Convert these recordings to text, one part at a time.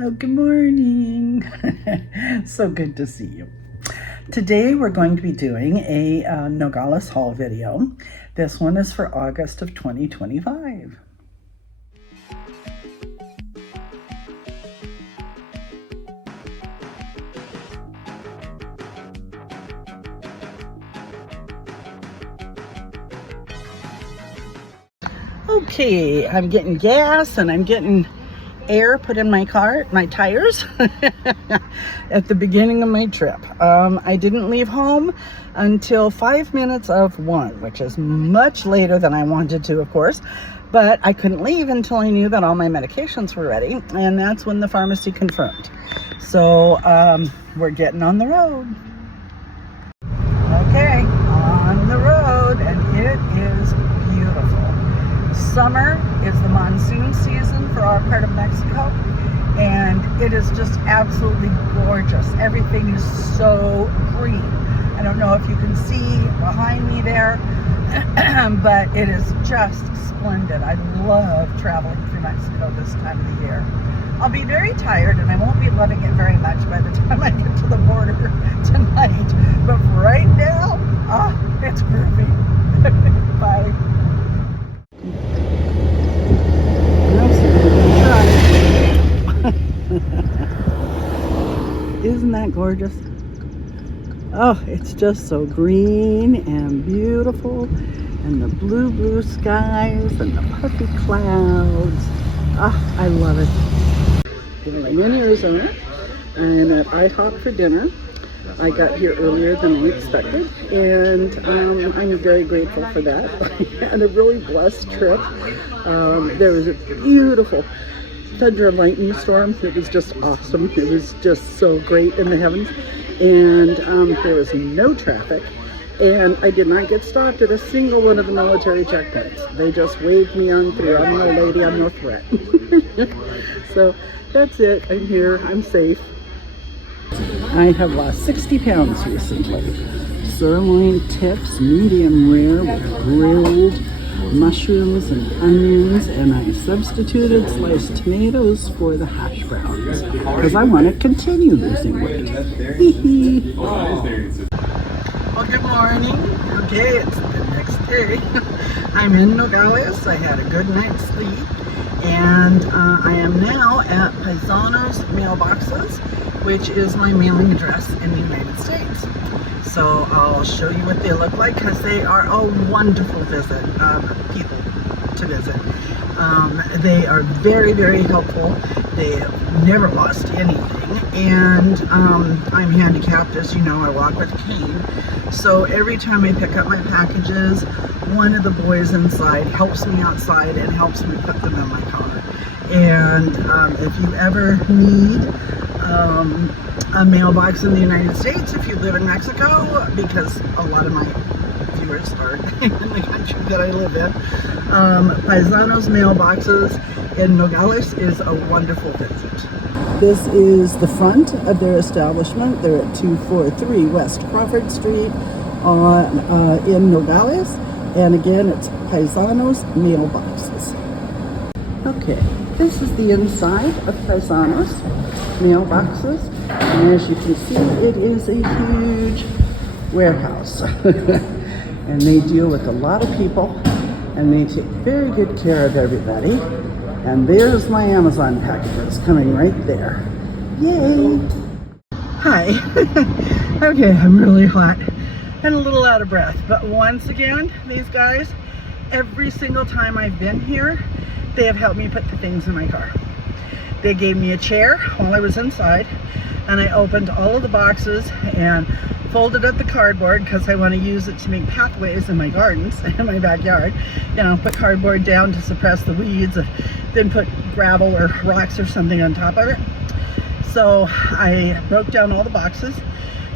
Oh, good morning. So good to see you. Today we're going to be doing a Nogales haul video. This one is for August of 2025. Okay, I'm getting gas and I'm getting air put in my car, my tires, at the beginning of my trip. I didn't leave home until 5 minutes of 1, which is much later than I wanted to, of course, but I couldn't leave until I knew that all my medications were ready, and that's when the pharmacy confirmed. So we're getting on the road. Okay, on the road, and it is beautiful. Summer is the monsoon season for our part of Mexico, and it is just absolutely gorgeous. Everything is so green. I don't know if you can see behind me there, but it is just splendid. I love traveling through Mexico this time of the year. I'll be very tired and I won't be loving it very much by the time I get to the border tonight, but right now, it's groovy. Bye. Isn't that gorgeous? Oh, it's just so green and beautiful, and the blue skies and the puffy clouds. I love it. I'm in Arizona. I'm at IHOP for dinner. I got here earlier than I expected, and I'm very grateful for that. I had a really blessed trip. There was a beautiful thunder and lightning storm. It was just awesome. It was just so great in the heavens, and there was no traffic, and I did not get stopped at a single one of the military checkpoints. They just waved me on through. I'm no lady, I'm no threat. So that's it. I'm here, I'm safe. I have lost 60 pounds recently. Sirloin tips, medium rare with grilled mushrooms and onions, and I substituted sliced tomatoes for the hash browns because I want to continue losing weight. Well, good morning. Okay, it's the next day. I'm in Nogales. I had a good night's sleep, and I am now at Paisanos Mailboxes, which is my mailing address in the United States. So I'll show you what they look like, because they are a wonderful people to visit. They are very helpful. They have never lost anything, and I'm handicapped, as you know. I walk with a cane, so every time I pick up my packages, one of the boys inside helps me outside and helps me put them in my car. And if you ever need a mailbox in the United States, if you live in Mexico, because a lot of my viewers are in the country that I live in, Paisanos Mailboxes in Nogales is a wonderful visit. This is the front of their establishment. They're at 243 West Crawford Street in Nogales, and again, it's Paisanos Mailboxes. Okay, this is the inside of Paisanos Mailboxes, and as you can see, it is a huge warehouse. And they deal with a lot of people, and they take very good care of everybody. And there's my Amazon packages coming right there. Yay! Hi. Okay, I'm really hot and a little out of breath, but once again, these guys, every single time I've been here, they have helped me put the things in my car. They gave me a chair while I was inside, and I opened all of the boxes and folded up the cardboard because I want to use it to make pathways in my gardens, in my backyard. You know, put cardboard down to suppress the weeds, then put gravel or rocks or something on top of it. So I broke down all the boxes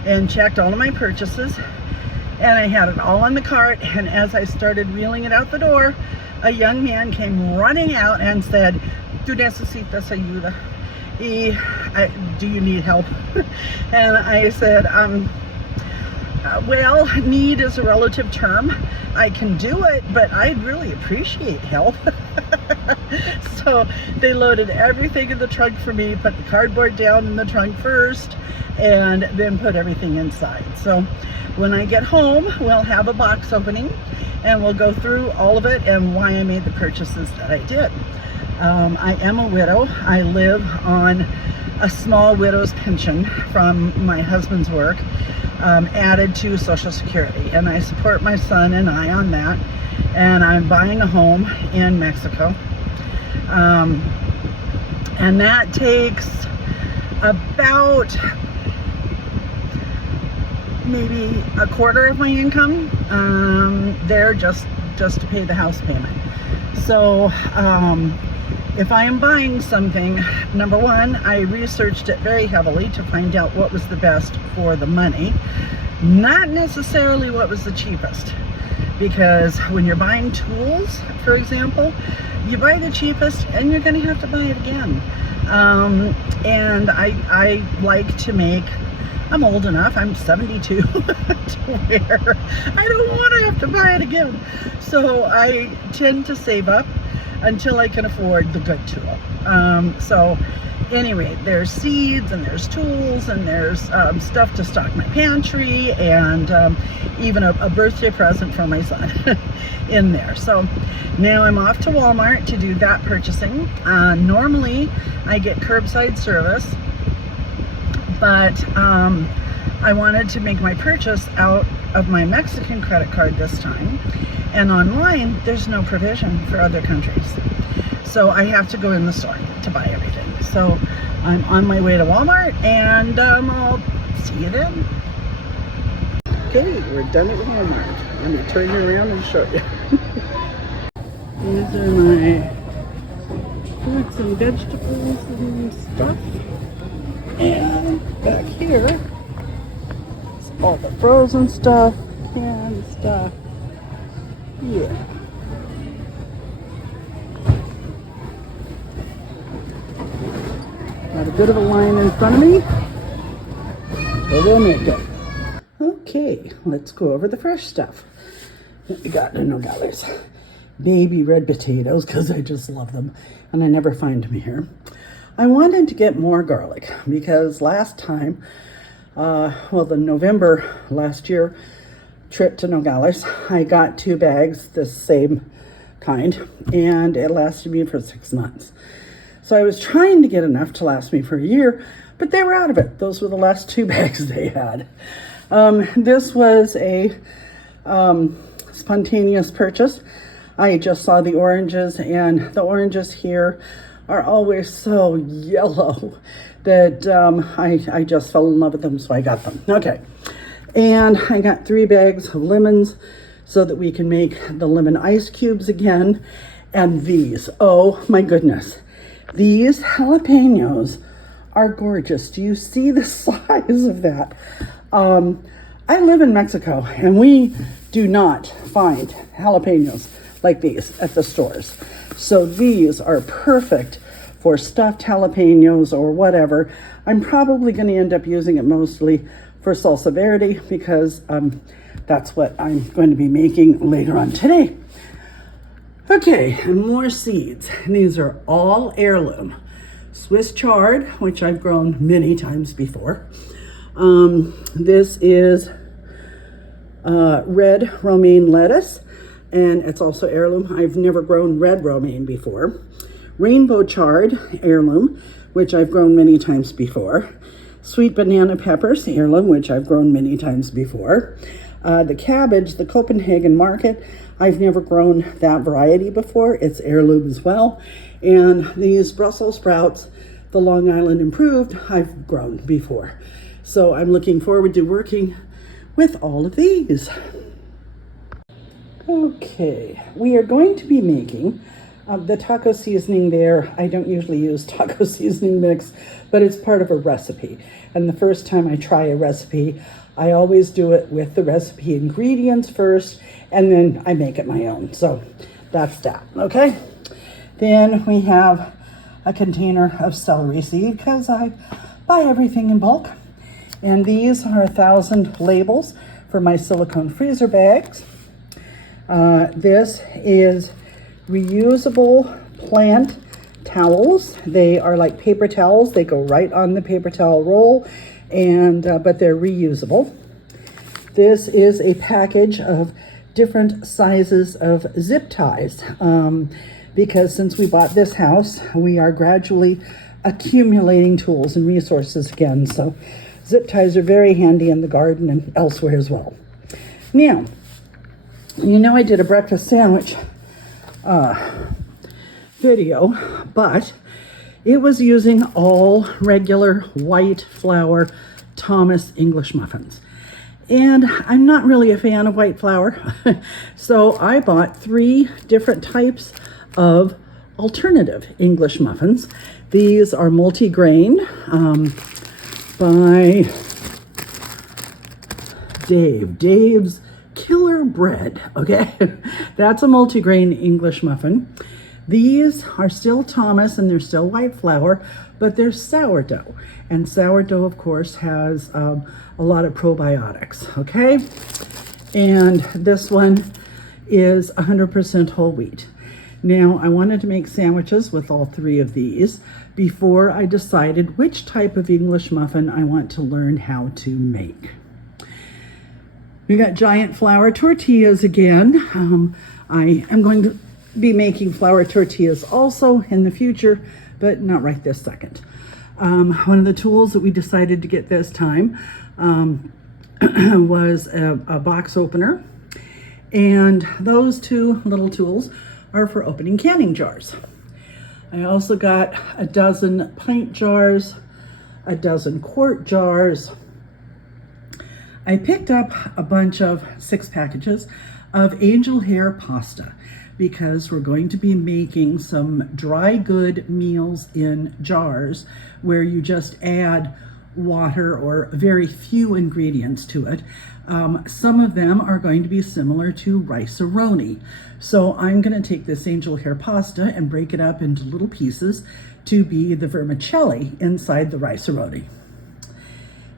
and checked all of my purchases, and I had it all on the cart, and as I started wheeling it out the door, a young man came running out and said, "Tu necesitas ayuda? Do you need help?" And I said, well, need is a relative term. I can do it, but I'd really appreciate help. So they loaded everything in the trunk for me, put the cardboard down in the trunk first, and then put everything inside. So when I get home, we'll have a box opening and we'll go through all of it and why I made the purchases that I did. I am a widow. I live on a small widow's pension from my husband's work, added to Social Security, and I support my son and I on that. And I'm buying a home in Mexico, and that takes about maybe a quarter of my income there just to pay the house payment. So if I am buying something, number one, I researched it very heavily to find out what was the best for the money, not necessarily what was the cheapest. Because when you're buying tools, for example, you buy the cheapest and you're going to have to buy it again. And I like to make, I'm old enough, I'm 72, to where I don't want to have to buy it again. So I tend to save up until I can afford the good tool. So anyway, there's seeds and there's tools and there's stuff to stock my pantry, and even a birthday present from my son in there. So now I'm off to Walmart to do that purchasing. Normally I get curbside service, but I wanted to make my purchase out of my Mexican credit card this time, and online there's no provision for other countries. So I have to go in the store to buy everything. So I'm on my way to Walmart, and I'll see you then. Okay, we're done at Walmart. Let me turn you around and show you. These are my fruits and vegetables and stuff. And back here is all the frozen stuff and stuff. Yeah. Got a bit of a line in front of me, but we'll make it. Okay, let's go over the fresh stuff. We got in Nogales. Baby red potatoes, because I just love them, and I never find them here. I wanted to get more garlic, because last time, the November last year trip to Nogales, I got 2 bags, the same kind, and it lasted me for 6 months. So I was trying to get enough to last me for a year, but they were out of it. Those were the last 2 bags they had. This was a spontaneous purchase. I just saw the oranges, and the oranges here are always so yellow that I just fell in love with them, so I got them. Okay, and I got 3 bags of lemons so that we can make the lemon ice cubes again. And these, oh my goodness, these jalapenos are gorgeous. Do you see the size of that? I live in Mexico, and we do not find jalapenos like these at the stores. So these are perfect for stuffed jalapenos or whatever. I'm probably going to end up using it mostly for salsa verde, because that's what I'm going to be making later on today. Okay, and more seeds. These are all heirloom. Swiss chard, which I've grown many times before. This is red romaine lettuce, and it's also heirloom. I've never grown red romaine before. Rainbow chard, heirloom, which I've grown many times before. Sweet banana peppers, heirloom, which I've grown many times before. The cabbage, the Copenhagen market, I've never grown that variety before. It's heirloom as well. And these Brussels sprouts, the Long Island improved, I've grown before. So I'm looking forward to working with all of these. Okay, we are going to be making the taco seasoning there. I don't usually use taco seasoning mix, but it's part of a recipe. And the first time I try a recipe, I always do it with the recipe ingredients first, and then I make it my own. So that's that, okay? Then we have a container of celery seed, because I buy everything in bulk. And these are 1,000 labels for my silicone freezer bags. This is reusable plant towels. They are like paper towels. They go right on the paper towel roll, and but they're reusable. This is a package of different sizes of zip ties, because since we bought this house, we are gradually accumulating tools and resources again. So zip ties are very handy in the garden and elsewhere as well. Now, you know, I did a breakfast sandwich video, but it was using all regular white flour Thomas English muffins. And I'm not really a fan of white flour. So I bought 3 different types of alternative English muffins. These are multi-grain by Dave's Killer Bread. Okay, that's a multi-grain English muffin. These are still Thomas and they're still white flour, but they're sourdough. And sourdough, of course, has a lot of probiotics, okay? And this one is 100% whole wheat. Now, I wanted to make sandwiches with all 3 of these before I decided which type of English muffin I want to learn how to make. We got giant flour tortillas again. I am going to be making flour tortillas also in the future, but not right this second. One of the tools that we decided to get this time was a box opener, and those 2 little tools are for opening canning jars. I also got a dozen pint jars, a dozen quart jars. I picked up a bunch of 6 packages of angel hair pasta because we're going to be making some dry good meals in jars where you just add water or very few ingredients to it. Some of them are going to be similar to rice-a-roni. So I'm going to take this angel hair pasta and break it up into little pieces to be the vermicelli inside the rice-a-roni.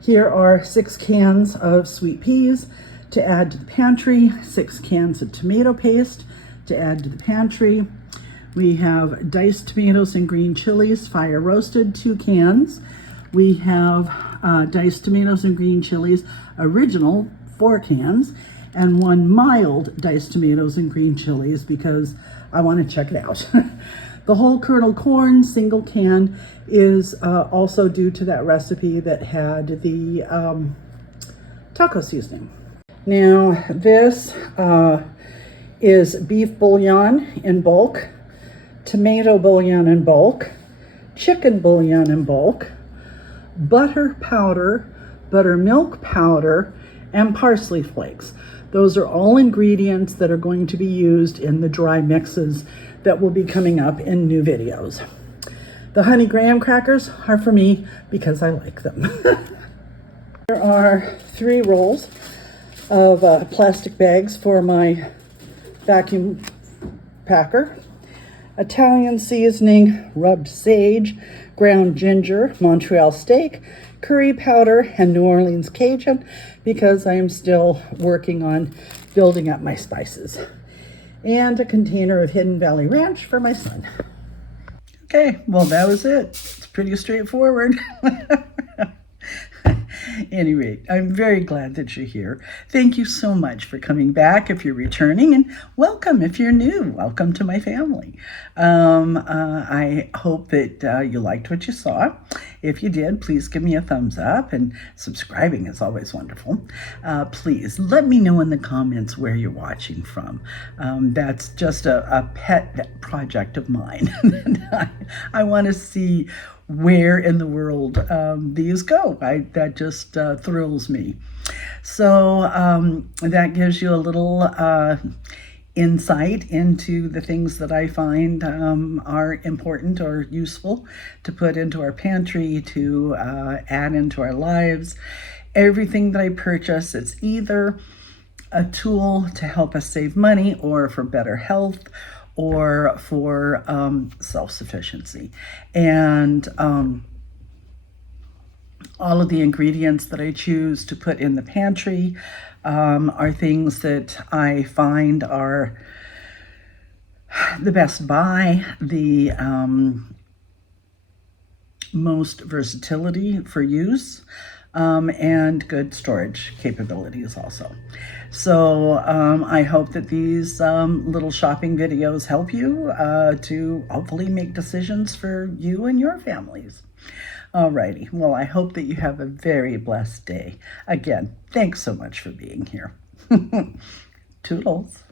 Here are 6 cans of sweet peas to add to the pantry, 6 cans of tomato paste to add to the pantry. We have diced tomatoes and green chilies, fire roasted, 2 cans. We have diced tomatoes and green chilies, original, 4 cans, and 1 mild diced tomatoes and green chilies because I want to check it out. The whole kernel corn, single can, is also due to that recipe that had the taco seasoning. Now, this is beef bouillon in bulk, tomato bouillon in bulk, chicken bouillon in bulk, butter powder, buttermilk powder, and parsley flakes. Those are all ingredients that are going to be used in the dry mixes that will be coming up in new videos. The honey graham crackers are for me because I like them. There are 3 rolls of plastic bags for my vacuum packer. Italian seasoning, rubbed sage, ground ginger, Montreal steak, curry powder, and New Orleans Cajun because I am still working on building up my spices. And a container of Hidden Valley Ranch for my son. Okay, well, that was it. It's pretty straightforward. Anyway, I'm very glad that you're here. Thank you so much for coming back if you're returning, and welcome if you're new. Welcome to my family. I hope that you liked what you saw. If you did, please give me a thumbs up, and subscribing is always wonderful. Please let me know in the comments where you're watching from. That's just a pet project of mine. I want to see where in the world these go. That just thrills me. So that gives you a little insight into the things that I find are important or useful to put into our pantry, to add into our lives. Everything that I purchase, it's either a tool to help us save money or for better health or for self-sufficiency. And all of the ingredients that I choose to put in the pantry are things that I find are the Best Buy, the most versatility for use, and good storage capabilities also. So I hope that these little shopping videos help you to hopefully make decisions for you and your families. Alrighty, well, I hope that you have a very blessed day. Again, thanks so much for being here. Toodles.